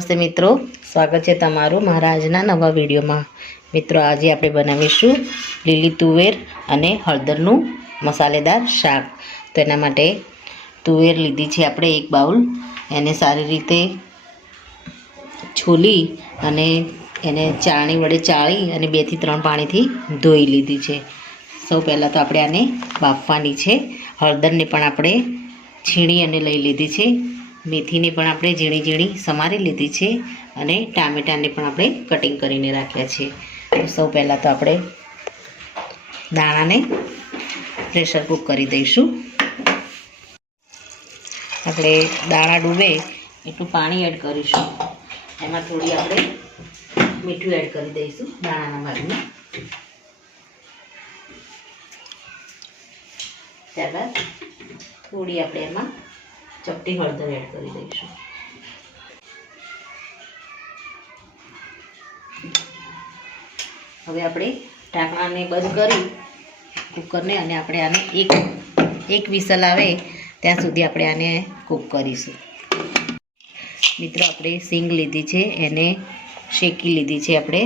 નમસ્તે મિત્રો, સ્વાગત છે તમારું મારા આજના નવા વિડીયોમાં। મિત્રો આજે આપણે બનાવીશું લીલી તુવેર અને હળદરનું મસાલેદાર શાક। તો એના માટે તુવેર લીધી છે આપણે એક બાઉલ, એને સારી રીતે છોલી અને એને ચાળણી વડે ચાળી અને 2 થી 3 પાણીથી ધોઈ લીધી છે। સૌ પહેલાં તો આપણે આને બાફવાની છે। હળદરને પણ આપણે છીણી અને લઈ લીધી છે। મેથીને પણ આપણે ઝીણી ઝીણી સમારી લીધી છે અને ટામેટાને પણ આપણે કટિંગ કરીને રાખ્યા છે। તો સૌ પહેલાં તો આપણે દાણાને પ્રેશર કૂક કરી દઈશું। આપણે દાણા ડૂબે એટલું પાણી એડ કરીશું, એમાં થોડી આપણે મીઠું એડ કરી દઈશું દાણાના ભાગમાં। ત્યારબાદ થોડી આપણે એમાં ચપટી હળદર એડ કરી દઈશું। હવે આપણે ઢાંકણાને બંધ કરી કુકરને અને આપણે આને એક વિસલ આવે ત્યાં સુધી આપણે આને કૂક કરીશું। મિત્રો આપણે સિંગ લીધી છે, એને શેકી લીધી છે આપણે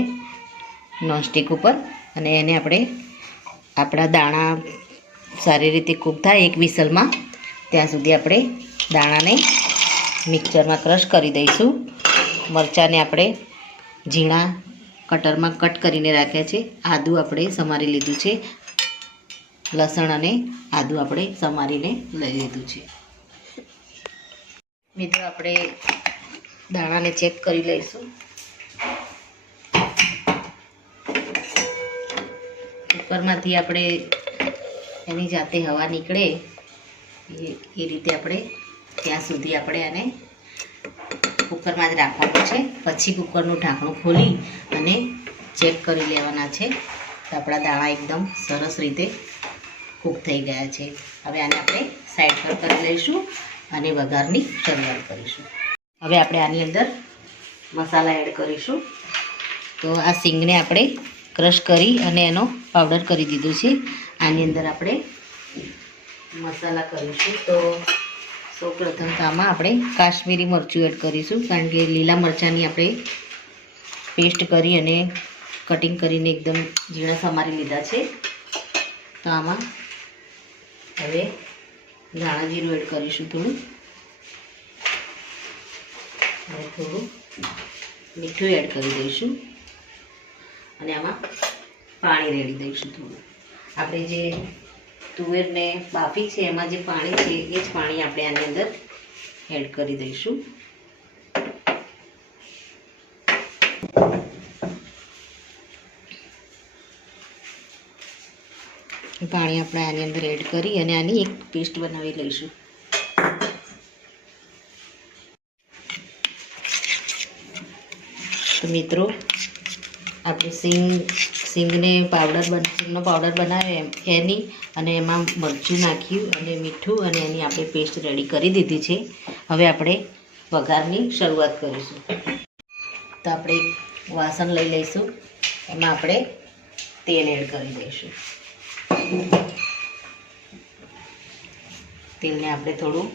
નોનસ્ટિક ઉપર, અને એને આપણે આપણા દાણા સારી રીતે કૂક થાય એક વિસલમાં ત્યાં સુધી આપણે દાણાને મિક્સરમાં ક્રશ કરી દઈશું। મરચાંને આપણે ઝીણા કટરમાં કટ કરીને રાખ્યા છે। આદું આપણે સમારી લીધું છે, લસણ અને આદું આપણે સમારીને લઈ લીધું છે। મિત્રો આપણે દાણાને ચેક કરી લઈશું। કુકરમાંથી આપણે એની જાતે હવા નીકળે એ રીતે આપણે ત્યાં સુધી આપણે આને કુકરમાં જ રાખવાનું છે। પછી કુકરનું ઢાંકણું ખોલી અને ચેક કરી લેવાના છે તો આપણા દાણા એકદમ સરસ રીતે કૂક થઈ ગયા છે। હવે આને આપણે સાઈડ પર કરી લઈશું અને વઘારની શરૂઆત કરીશું। હવે આપણે આની અંદર મસાલા એડ કરીશું। તો આ સિંગને આપણે ક્રશ કરી અને એનો પાવડર કરી દીધું છે। આની અંદર આપણે મસાલા કરીશું। તો સૌપ્રથમ તો આમાં આપણે કાશ્મીરી મરચું એડ કરીશું, કારણ કે લીલા મરચાંની આપણે પેસ્ટ કરી અને કટિંગ કરીને એકદમ ઝીણા સમારી લીધા છે। તો આમાં હવે ધાણા જીરું એડ કરીશું થોડું, અને થોડું મીઠું એડ કરી દઈશું, અને આમાં પાણી રેડી દઈશું થોડું। આપણે જે તુવેરને બાફી છે એમાં જે પાણી છે એ જ પાણી આપણે આની અંદર એડ કરી દઈશું। પાણી આપણે આની અંદર એડ કરી અને આની એક પેસ્ટ બનાવી લઈશું। તો મિત્રો આપણે સિંગનો પાવડર બનાવ્યો એની અને એમાં મરચું નાખ્યું અને મીઠું અને એની આપણે પેસ્ટ રેડી કરી દીધી છે। હવે આપણે વઘારની શરૂઆત કરીશું। તો આપણે એક વાસણ લઈ લઈશું, એમાં આપણે તેલ એડ કરી દઈશું। તેલને આપણે થોડું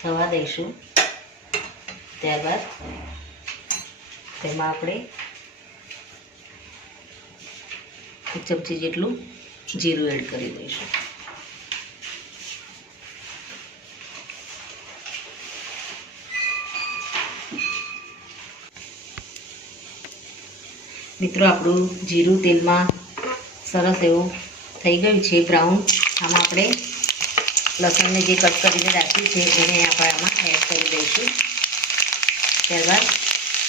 થવા દઈશું। ત્યારબાદ તેમાં આપણે 1 ચમચી જેટલું જીરું એડ કરી દઈશું। મિત્રો આપણું જીરું તેલમાં સરસ એવું થઈ ગયું છે બ્રાઉન। આમાં આપણે લસણને જે કટ કરીને રાખ્યું છે એને આપણે આમાં એડ કરી દઈશું। ત્યારબાદ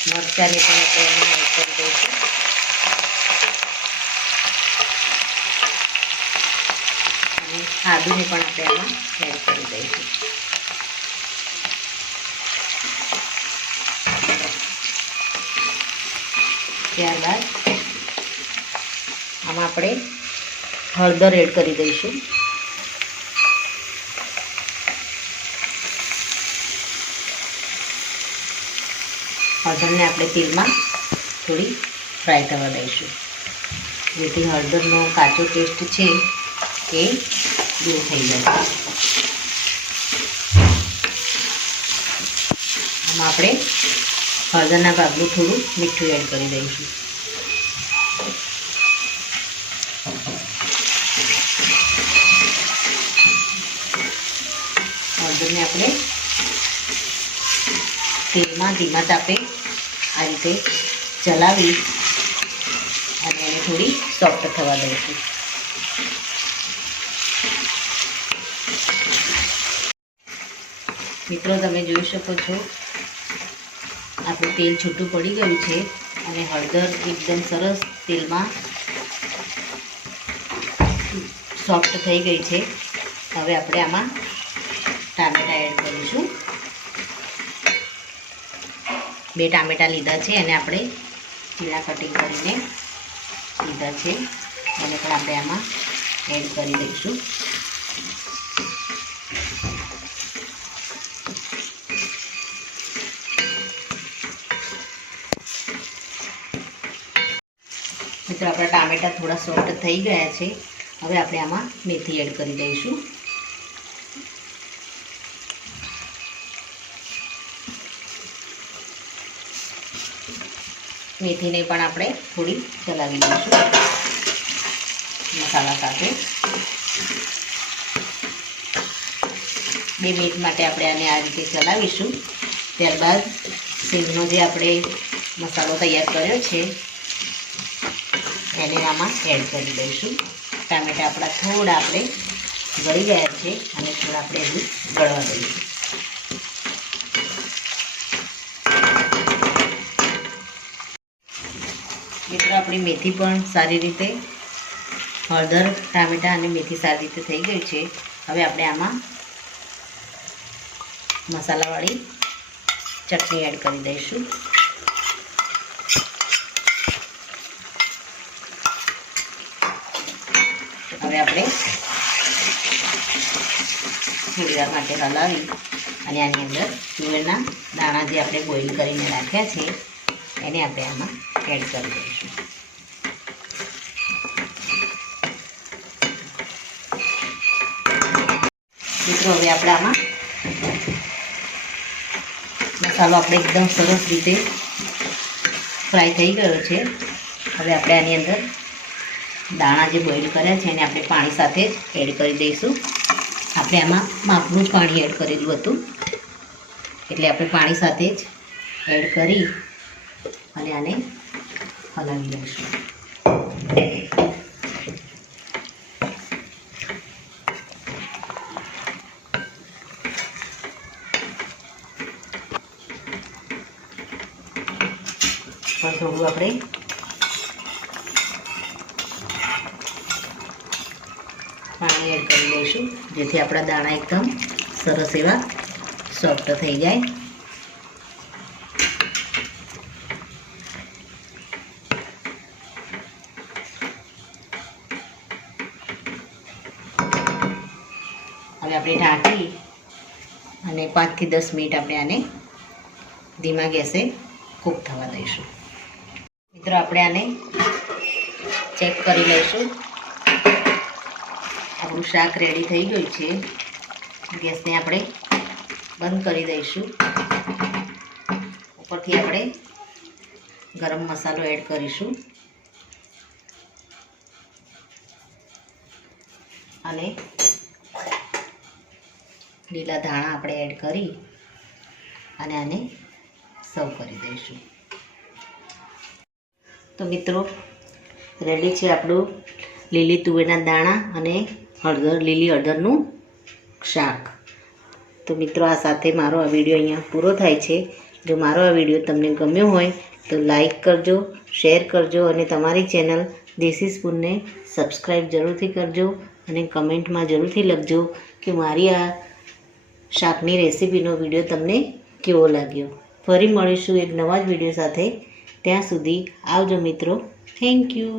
મરચાંને પણ આપણે એમાં એડ કરી દઈશું, અને આદુને પણ આપણે આમાં એડ કરી દઈશું। ત્યારબાદ આમાં આપણે હળદર એડ કરી દઈશું। હળદરને આપણે તેલમાં થોડી ફ્રાય થવા દઈશું, જેથી હળદરનો કાચો ટેસ્ટ છે એ દૂર થઈ જાય। આમાં આપણે હળદરના ભાગનું થોડું મીઠું એડ કરી દઈશું. હળદરને આપણે તેલમાં ધીમા તાપે આ રીતે ચલાવી અને એને થોડી સોફ્ટ થવા દઈશું. મિત્રો તમે જોઈ શકો છો આપણું તેલ છૂટું પડી ગયું છે અને હળદર એકદમ સરસ તેલમાં સોફ્ટ થઈ ગઈ છે. હવે આપણે આમાં ટામેટાં એડ કરીશું. 2 ટામેટાં લીધા છે અને આપણે ઝીણા કટિંગ કરીને લીધા છે અને પણ આપણે આમાં એડ કરી દઈશું. મિત્રો આપણા ટામેટાં થોડા સોફ્ટ થઈ ગયા છે. હવે આપણે આમાં મેથી એડ કરી દઈશું. મેથીને પણ આપણે થોડી ચલાવી દઈશું મસાલા સાથે. 2 મિનિટ માટે આપણે આને આ રીતે ચલાવીશું. ત્યારબાદ સિંગનો જે આપણે મસાલો તૈયાર કર્યો છે એને આમાં એડ કરી દઈશું. ટામેટાં આપણા થોડા આપણે ગળી ગયા છે અને થોડા આપણે હજુ ગળવા દઈશું. મિત્રો આપણી મેથી પણ સારી રીતે હળદર ટામેટાં અને મેથી સારી રીતે થઈ ગઈ છે. હવે આપણે આમાં મસાલાવાળી ચટણી એડ કરી દઈશું. હવે આપણે થોડી વાર માટે હલાવી અને આની અંદર તુવેરના દાણા જે આપણે બોઇલ કરીને રાખ્યા છે એને આપણે આમાં એડ કરી દઈશું. મિત્રો હવે આપણે આમાં મસાલો આપણે એકદમ સરસ રીતે ફ્રાય થઈ ગયો છે. હવે આપણે આની અંદર દાણા જે બોઇલ કર્યા છે એને આપણે પાણી સાથે જ એડ કરી દઈશું. આપણે આમાં માપનું જ પાણી એડ કરેલું હતું એટલે આપણે પાણી સાથે જ એડ કરી અને આને હલાવી લઈશું. પણ થોડું આપણે પાણી એડ કરી દઈશું જેથી આપણા દાણા એકદમ સરસ એવા સોફ્ટ થઈ જાય. હવે આપણે ઢાંકી અને 5 થી 10 મિનિટ આપણે આને ધીમા ગેસે કૂક થવા દઈશું. મિત્રો આપણે આને ચેક કરી લઈશું. આપણું શાક રેડી થઈ ગયું છે. ગેસને આપણે બંધ કરી દઈશું. ઉપરથી આપણે ગરમ મસાલો એડ કરીશું અને લીલા ધાણા આપણે એડ કરી અને આને સર્વ કરી દઈશું. તો મિત્રો રેડી છે આપણું લીલી તુવેરના દાણા અને લીલી હળદરનું શાક. તો મિત્રો આ સાથે મારો આ વિડીયો અહીંયા પૂરો થાય છે. જો મારો આ વિડીયો તમને ગમ્યો હોય તો લાઈક કરજો, શેર કરજો અને તમારી ચેનલ દેશી સ્પૂનને સબસ્ક્રાઈબ જરૂરથી કરજો અને કમેન્ટમાં જરૂરથી લખજો કે મારી આ શાકની રેસીપીનો વિડીયો તમને કેવો લાગ્યો. ફરી મળીશું એક નવા જ વિડીયો સાથે. ત્યાં સુધી આવજો મિત્રો. Thank you.